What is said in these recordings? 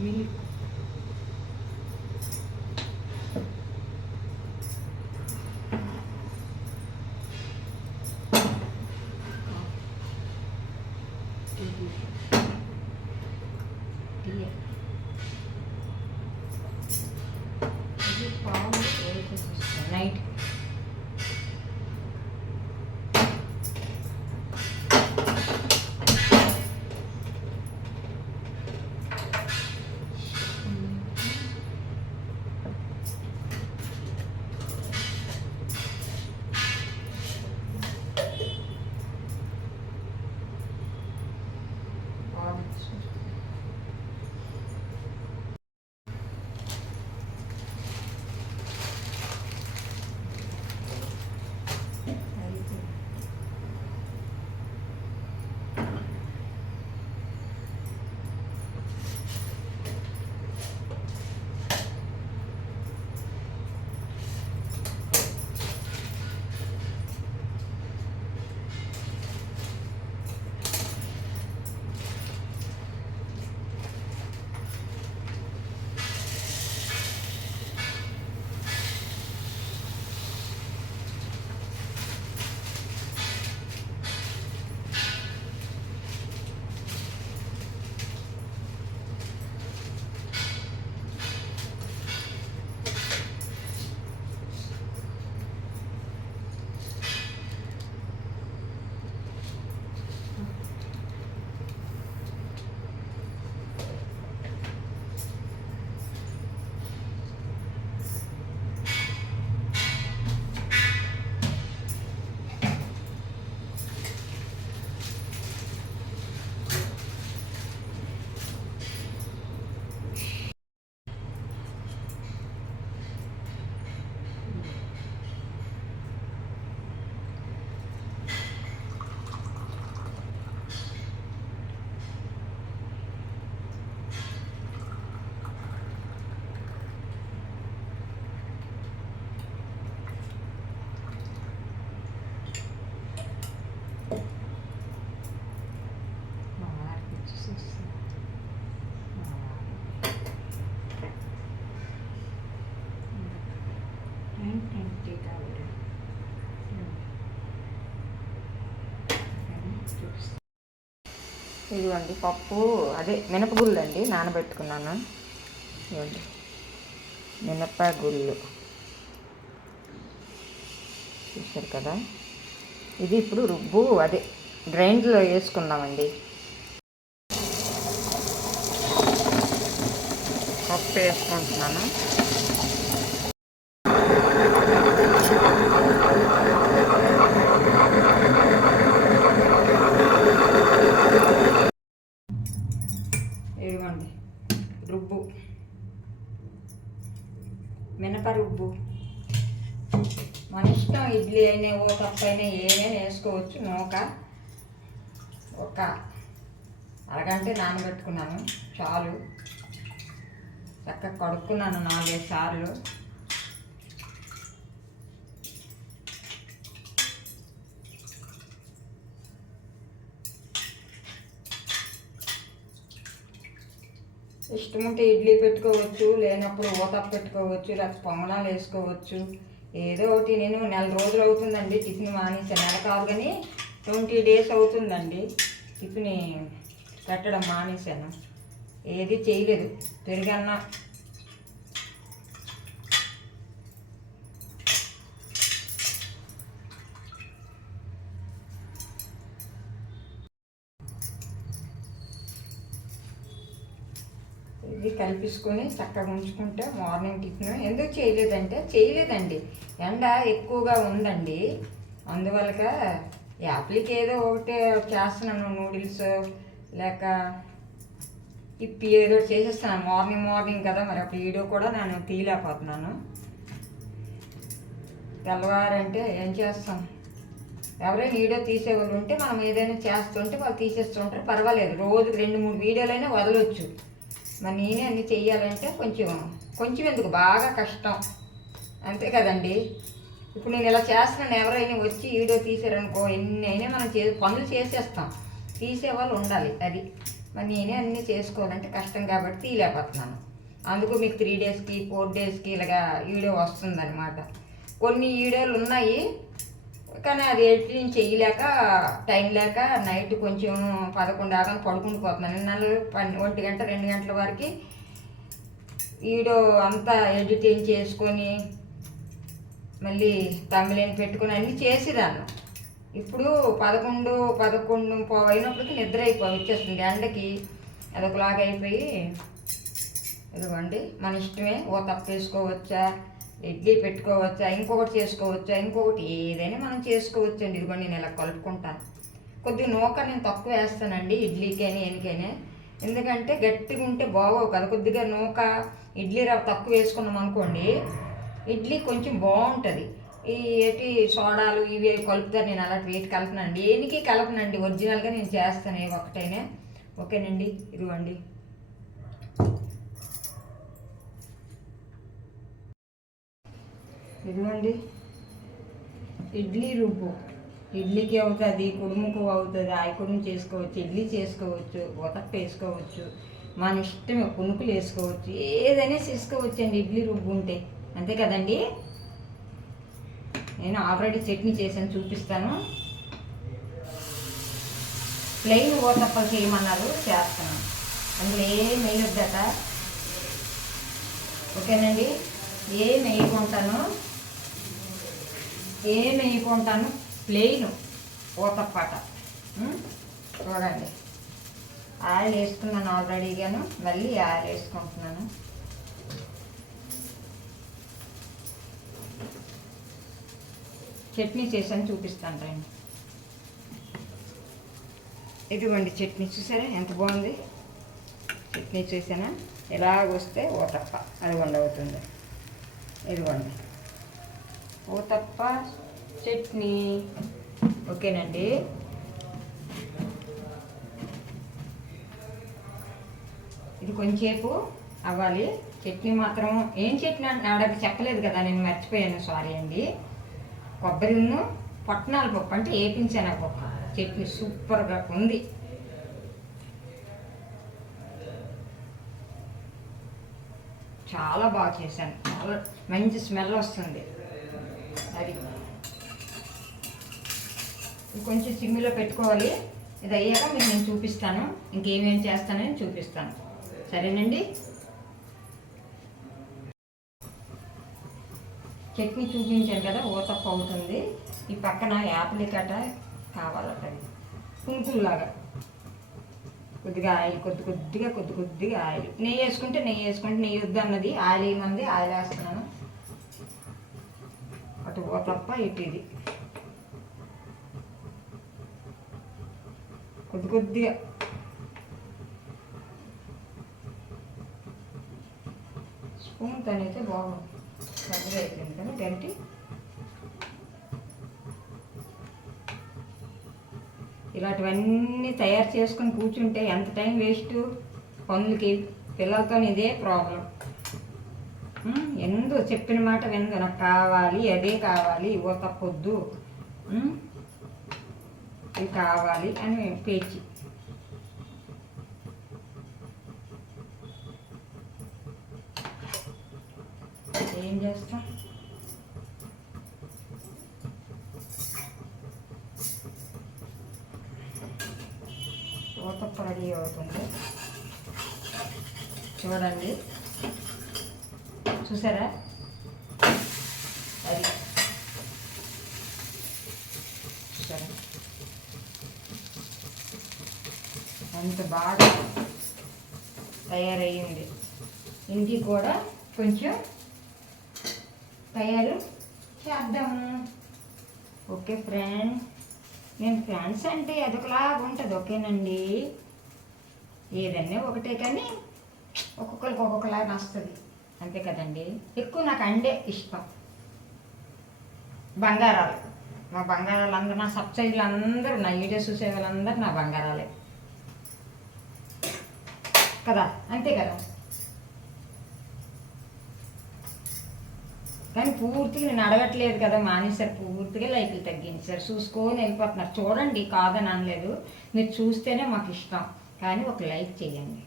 Me. ఇదిగోండి పప్పు అదే మినపగుళ్ళు అండి నానబెట్టుకున్నాను. ఇదిగోండి మినపగుళ్ళు. చూసారు కదా? ఇది ఇప్పుడు రుబ్బు అదే గ్రైండ్లో వేసుకుందామండి. పప్పు వేసుకుంటున్నాను ఇదిగోండి రుబ్బు మినప రుబ్బు మన ఇష్టం ఇడ్లీ అయినా ఓ పైన ఏమైనా వేసుకోవచ్చు. నూక ఒక అరగంట నానబెట్టుకున్నాను చాలు. చక్కగా కడుక్కున్నాను నాలుగైదు సార్లు. ఇష్టం ఉంటే ఇడ్లీ పెట్టుకోవచ్చు లేనప్పుడు ఊతప్ప పెట్టుకోవచ్చు లేకపోతే పొంగనాలు వేసుకోవచ్చు. ఏదో ఒకటి నేను నెల రోజులు అవుతుందండి టిఫిన్ మానేసాను నెల కాదు కానీ ట్వంటీ డేస్ అవుతుందండి. టిఫిన్ పెట్టడం మానేశాను. ఏది చేయలేదు. పెరుగన్నా ఇది కల్పించుకొని చక్కగా ఉంచుకుంటే మార్నింగ్ టిఫిన్ ఎందుకు చేయలేదంటే చేయలేదండి. ఎండ ఎక్కువగా ఉందండి. అందువలక యాప్లకి ఏదో ఒకటి చేస్తున్నాను నూడిల్స్ లేక ఇప్పి ఏదో ఒకటి చేసేస్తాను మార్నింగ్ మార్నింగ్ కదా మరి ఒక వీడియో కూడా నేను తీయలేకపోతున్నాను. తెల్లవారంటే ఏం చేస్తాం? ఎవరైనా వీడియో తీసేవాళ్ళు ఉంటే మనం ఏదైనా చేస్తుంటే వాళ్ళు తీసేస్తుంటారు. పర్వాలేదు. రోజుకి రెండు మూడు వీడియోలైనా వదలొచ్చు. మరి నేనే అన్ని చేయాలంటే కొంచెం కొంచెం ఎందుకు? బాగా కష్టం. అంతే కదండి. ఇప్పుడు నేను ఇలా చేస్తున్నాను ఎవరైనా వచ్చి వీడియో తీసారనుకో ఎన్ని అయినా మనం చే పనులు చేసేస్తాం. తీసేవాళ్ళు ఉండాలి అది. మరి నేనే అన్నీ చేసుకోవాలంటే కష్టం కాబట్టి తీయలేకపోతున్నాను. అందుకు మీకు త్రీ డేస్కి ఫోర్ డేస్కి ఇలాగా వీడియో వస్తుందన్నమాట. కొన్ని వీడియోలు ఉన్నాయి కానీ అది ఎడిటింగ్ చేయలేక టైం లేక నైట్ కొంచెం పదకొండు దాకా పడుకుంటూ పోతున్నాను. నిన్నలు పని ఒంటి గంట రెండు గంటల వరకు వీడియో అంతా ఎడిటింగ్ చేసుకొని మళ్ళీ తమిళని పెట్టుకొని అన్నీ చేసేదాన్ని. ఇప్పుడు పదకొండు పదకొండు అయినప్పటికీ నిద్ర అయిపోయి వచ్చేస్తుంది. ఎండకి అదొకలాగా అయిపోయి ఇదిగోండి మన ఇష్టమే. ఓ తప్పేసుకోవచ్చా ఇడ్లీ పెట్టుకోవచ్చా ఇంకొకటి చేసుకోవచ్చా ఇంకొకటి ఏదైనా మనం చేసుకోవచ్చు అండి ఇదిగోండి నేను ఇలా కలుపుకుంటాను. కొద్దిగా నూక నేను తక్కువ వేస్తానండి ఇడ్లీకైనా ఏనికైనా. ఎందుకంటే గట్టిగా ఉంటే బాగోవు కదా. కొద్దిగా నూక ఇడ్లీ రవ్వ తక్కువ వేసుకున్నాం అనుకోండి ఇడ్లీ కొంచెం బాగుంటుంది. ఈ ఏటి సోడాలు ఇవి కలుపుతారు నేను అలాంటి వేటి కలపనండి. ఏనికి కలపనండి ఒరిజినల్గా నేను చేస్తాను ఏ ఓకేనండి ఇదిగోండి. ఇదిగోండి. ఇడ్లీ రుబ్బు ఇడ్లీకి అవుతుంది కుడుముకు అవుతుంది. ఆయి కుడుము చేసుకోవచ్చు ఇడ్లీ చేసుకోవచ్చు ఉతప్ప వేసుకోవచ్చు. మన ఇష్టం పునుకులు వేసుకోవచ్చు. ఏదైనా చేసుకోవచ్చు అండి ఇడ్లీ రుబ్బు ఉంటే. అంతే కదండి? నేను ఆల్రెడీ చట్నీ చేశాను చూపిస్తాను. ప్లెయిన్ ఓతప్పలు చేయమన్నారు చేస్తాను అందులో ఏం వేయొద్దట ఓకేనండి? ఏం వేయకుంటాను ఏం వేయకుంటాను ప్లెయిన్ ఓతప్పట చూడండి. ఆయిల్ వేసుకున్నాను ఆల్రెడీగాను మళ్ళీ ఆయిల్ వేసుకుంటున్నాను. చట్నీ చేసాను చూపిస్తాను రండి. ఇదిగోండి చట్నీ చూసారా? ఎంత బాగుంది? చట్నీ చూసానా ఎలాగొస్తే ఓతప్ప అది వండవుతుంది ఇదిగోండి. ఓతప్ప చట్నీ. ఓకేనండి. ఇది కొంచెంసేపు అవ్వాలి. చట్నీ మాత్రం ఏం చట్నీ అంటే ఆవిడకి చెప్పలేదు కదా నేను మర్చిపోయాను సారీ అండి. కొబ్బరిను పట్నాల పప్పు అంటే వేపించాను ఆ పప్పు చట్నీ సూపర్గా ఉంది. చాలా బాగా చేశాను. చాలా మంచి స్మెల్ వస్తుంది. అది కొంచెం సిమ్లో పెట్టుకోవాలి. ఇది అయ్యాక మీకు నేను చూపిస్తాను. ఇంకేమేం చేస్తానని చూపిస్తాను. సరేనండి? చట్నీ చూపించాను కదా ఊతప్ప అవుతుంది. ఈ పక్కన యాపిల్ కట్ట కావాలట కుంకుల్లాగా కొద్దిగా ఆయిల్ కొద్ది కొద్దిగా కొద్ది కొద్దిగా ఆయిల్. నెయ్యి వేసుకుంటే నెయ్యి వేసుకుంటే నెయ్యి వద్దు అన్నది ఆయిల్ ఏమంది? ఆయిల్ వేస్తున్నాను. అటు ఊతప్ప ఇటు కొద్ది కొద్దిగా. స్పూన్ తనైతే బాగుంది. పెద్దగా అయిపోయింది కదా గంటి. ఇలాంటివన్నీ తయారు చేసుకొని కూర్చుంటే ఎంత టైం వేస్ట్? పనులకి పిల్లలతో ఇదే ప్రాబ్లం. ఎందు చెప్పిన మాట విందు నాకు కావాలి అదే కావాలి ఇవ్వ తప్పొద్దు ఇది కావాలి అని పేచి ఏం చేస్తాం? ఊతప్ప రెడీ అవుతుంది. చూడండి. చూసారా? అది. చూసారా? అంత బాగా తయారయ్యింది. ఇంటి కూడా కొంచెం తయారు చేద్దాము ఓకే ఫ్రెండ్. నేను ఫ్రెండ్స్ అంటే అదొకలాగా ఉంటుంది ఓకేనండి? ఏదన్నా ఒకటే కానీ ఒక్కొక్కరికి ఒక్కొక్కలాగా నస్తుంది అంతే కదండి. ఎక్కువ నాకు అండే ఇష్టం. బంగారాలు. మా బంగారాలు అందరూ నా సబ్సిడీలు అందరూ నా వీడియో చూసే వాళ్ళందరూ నా బంగారాలే. కదా? అంతే కదా? కానీ పూర్తిగా నేను అడగట్లేదు కదా మానేశారు పూర్తిగా లైకులు తగ్గించారు. చూసుకొని వెళ్ళిపోతున్నారు. చూడండి కాదని అనలేదు. మీరు చూస్తేనే మాకు ఇష్టం. కానీ ఒక లైక్ చేయండి.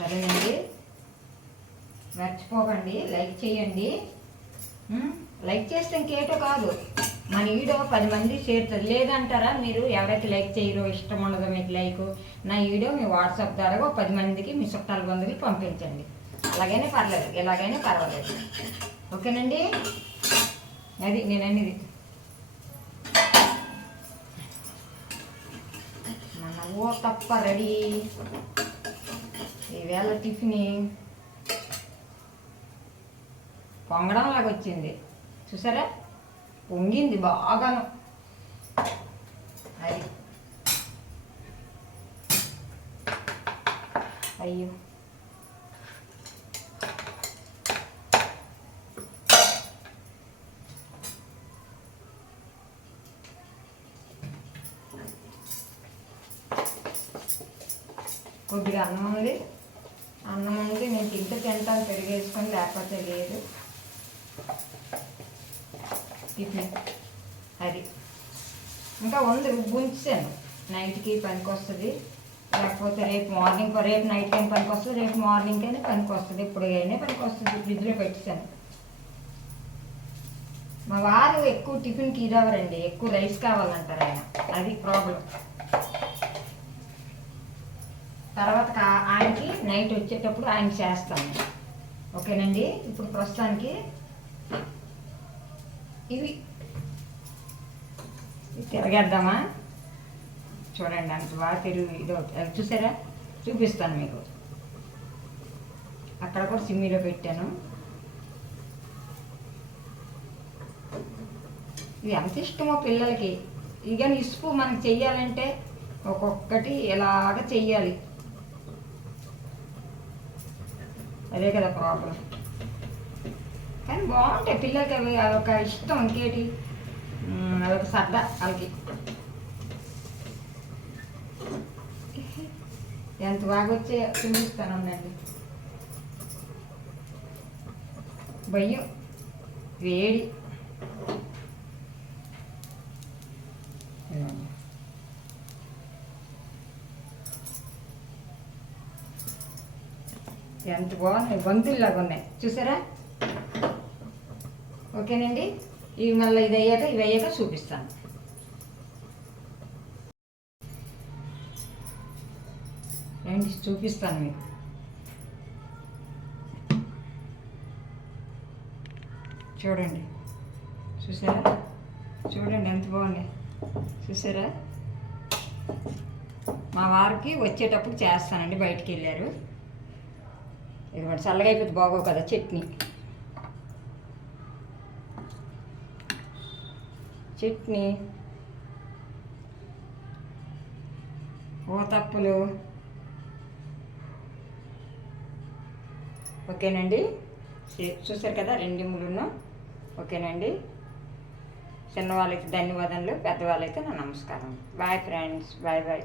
సరేనండి. మర్చిపోకండి. లైక్ చేయండి. లైక్ చేస్తే ఇంకేటో కాదు. మన వీడియో పది మంది చేరుతుంది లేదంటారా మీరు? ఎవరైతే లైక్ చేయరో ఇష్టం ఉండదో మీకు లైక్. నా వీడియో మీ వాట్సాప్ ద్వారా ఒక పది మందికి మీ చుట్టాల బంధువులకి పంపించండి. అలాగైనా పర్లేదు. ఎలాగైనా పర్వాలేదు. ఓకేనండి? అది నేననేది మన ఓ తప్ప రెడీ. ఈవేళ టిఫిన్? పొంగడం లాగా వచ్చింది. చూసారా? పొంగింది బాగాను. అది అయ్యో. కొద్దిగా అన్నం ఉంది. అన్నం ఉంది నేను తింటే తింటాను పెరిగేసుకొని లేకపోతే లేదు. టిఫిన్ అది. ఇంకా ఉంది రుబ్బు ఉంచాను నైట్కి పనికి వస్తుంది లేకపోతే రేపు మార్నింగ్ రేపు నైట్కి ఏం పనికి వస్తుంది రేపు మార్నింగ్ అయినా పనికి వస్తుంది ఇప్పుడు అయినా పనికి వస్తుంది ఫ్రిడ్జ్లో పెట్టాను మా వారు ఎక్కువ టిఫిన్కి ఇదవరండి ఎక్కువ రైస్ కావాలంటారు ఆయన. అది ప్రాబ్లం. తర్వాత ఆయనకి నైట్ వచ్చేటప్పుడు ఆయన చేస్తాను. ఓకేనండి? ఇప్పుడు ప్రస్తుతానికి ఇవి. తిరగేద్దామా? చూడండి అంత బాగా తిరుగు ఇది చూసారా? చూపిస్తాను మీకు. అక్కడ కూడా సిమ్మిలో పెట్టాను. ఇది ఎంత ఇష్టమో పిల్లలకి. ఇక ఇసుపు మనం చెయ్యాలంటే ఒక్కొక్కటి ఎలాగ చెయ్యాలి. అదే కదా ప్రాబ్లం కానీ బాగుంటాయి పిల్లలకి అవి అదొక ఇష్టం ఇంకేటి? అదొక సరదా వాళ్ళకి. ఎంత బాగా వచ్చే చూపిస్తాను ఉండండి. భయం వేడి ఇదిగోండి. ఎంత బాగున్నాయి బంతుల్లాగా ఉన్నాయి. చూసారా? ఓకేనండి? ఇవి మళ్ళీ ఇది అయ్యాక ఇవి అయ్యాక చూపిస్తాను. రండి చూపిస్తాను మీకు. చూడండి. చూసారా? చూడండి ఎంత బాగుంది చూసారా? మా వారికి వచ్చేటప్పుడు చేస్తానండి బయటికి వెళ్ళారు. ఇదిగోండి చల్లగా అయిపోతే బాగోవు కదా చట్నీ. చట్నీ. ఊతప్పులు. ఓకేనండి? చూసారు చూశారు కదా రెండు మూడును. ఓకేనండి? చిన్నవాళ్ళైతే ధన్యవాదాలు పెద్దవాళ్ళైతే నా నమస్కారం. Bye friends bye bye.